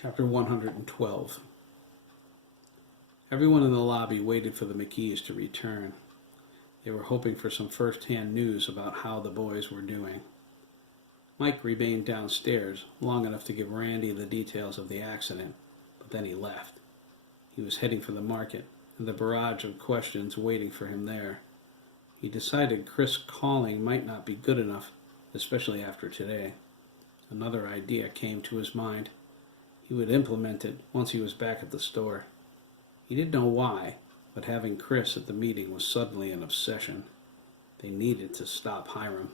Chapter 112. Everyone in the lobby waited for the McKees to return. They were hoping for some first-hand news about how the boys were doing. Mike remained downstairs long enough to give Randy the details of the accident, but then he left. He was heading for the market, and the barrage of questions waiting for him there. He decided Chris calling might not be good enough, especially after today. Another idea came to his mind. He would implement it once he was back at the store. He didn't know why, but having Chris at the meeting was suddenly an obsession. They needed to stop Hiram.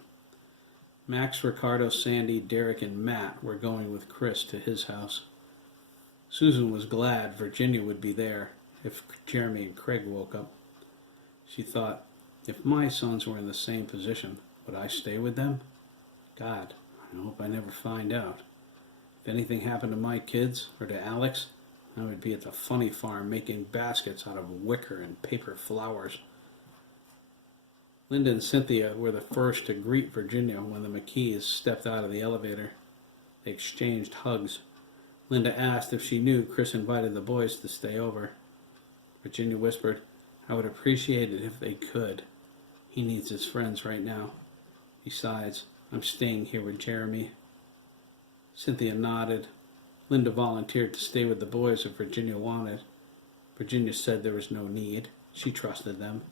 Max, Ricardo, Sandy, Derek, and Matt were going with Chris to his house. Susan was glad Virginia would be there if Jeremy and Craig woke up. She thought, if my sons were in the same position, would I stay with them? God, I hope I never find out. If anything happened to my kids, or to Alex, I would be at the funny farm making baskets out of wicker and paper flowers. Linda and Cynthia were the first to greet Virginia when the McKees stepped out of the elevator. They exchanged hugs. Linda asked if she knew Chris invited the boys to stay over. Virginia whispered, I would appreciate it if they could. He needs his friends right now. Besides, I'm staying here with Jeremy. Cynthia nodded. Linda volunteered to stay with the boys if Virginia wanted. Virginia said there was no need. She trusted them.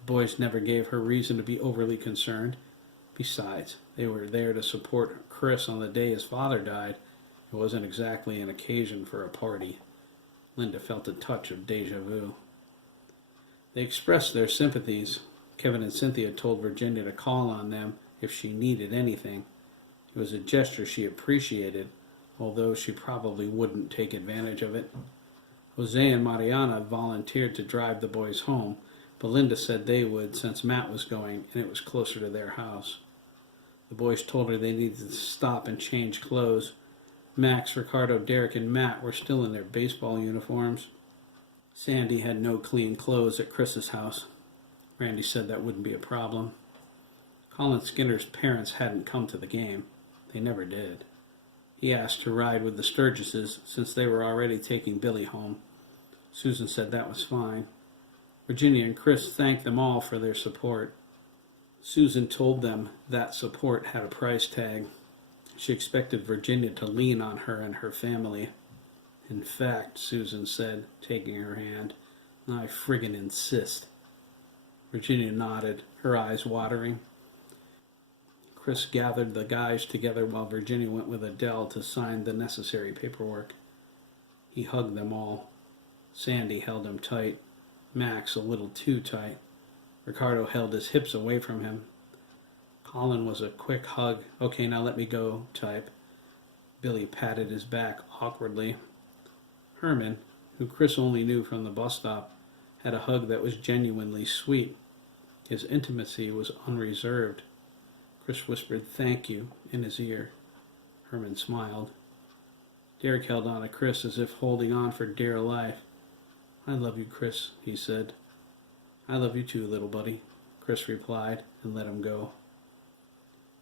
The boys never gave her reason to be overly concerned. Besides, they were there to support Chris on the day his father died. It wasn't exactly an occasion for a party. Linda felt a touch of déjà vu. They expressed their sympathies. Kevin and Cynthia told Virginia to call on them if she needed anything. It was a gesture she appreciated, although she probably wouldn't take advantage of it. Jose and Mariana volunteered to drive the boys home, but Linda said they would since Matt was going and it was closer to their house. The boys told her they needed to stop and change clothes. Max, Ricardo, Derek, and Matt were still in their baseball uniforms. Sandy had no clean clothes at Chris's house. Randy said that wouldn't be a problem. Colin Skinner's parents hadn't come to the game. They never did. He asked to ride with the Sturgises since they were already taking Billy home. Susan said that was fine. Virginia and Chris thanked them all for their support. Susan told them that support had a price tag. She expected Virginia to lean on her and her family. In fact, Susan said, taking her hand, I friggin' insist. Virginia nodded, her eyes watering. Chris gathered the guys together while Virginia went with Adele to sign the necessary paperwork. He hugged them all. Sandy held him tight. Max a little too tight. Ricardo held his hips away from him. Colin was a quick hug, okay, now let me go type. Billy patted his back awkwardly. Herman, who Chris only knew from the bus stop, had a hug that was genuinely sweet. His intimacy was unreserved. Chris whispered thank you in his ear. Herman smiled. Derek held on to Chris as if holding on for dear life. I love you, Chris, he said. I love you too, little buddy, Chris replied and let him go.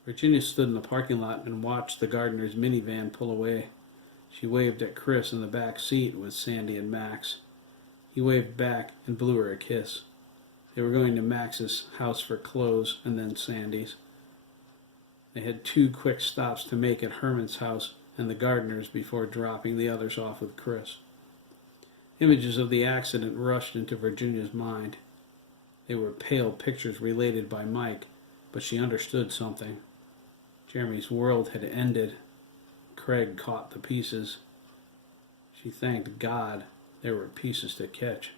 Virginia stood in the parking lot and watched the gardener's minivan pull away. She waved at Chris in the back seat with Sandy and Max. He waved back and blew her a kiss. They were going to Max's house for clothes and then Sandy's. They had 2 quick stops to make at Herman's house and the gardener's before dropping the others off with Chris. Images of the accident rushed into Virginia's mind. They were pale pictures related by Mike, but she understood something. Jeremy's world had ended. Craig caught the pieces. She thanked God there were pieces to catch.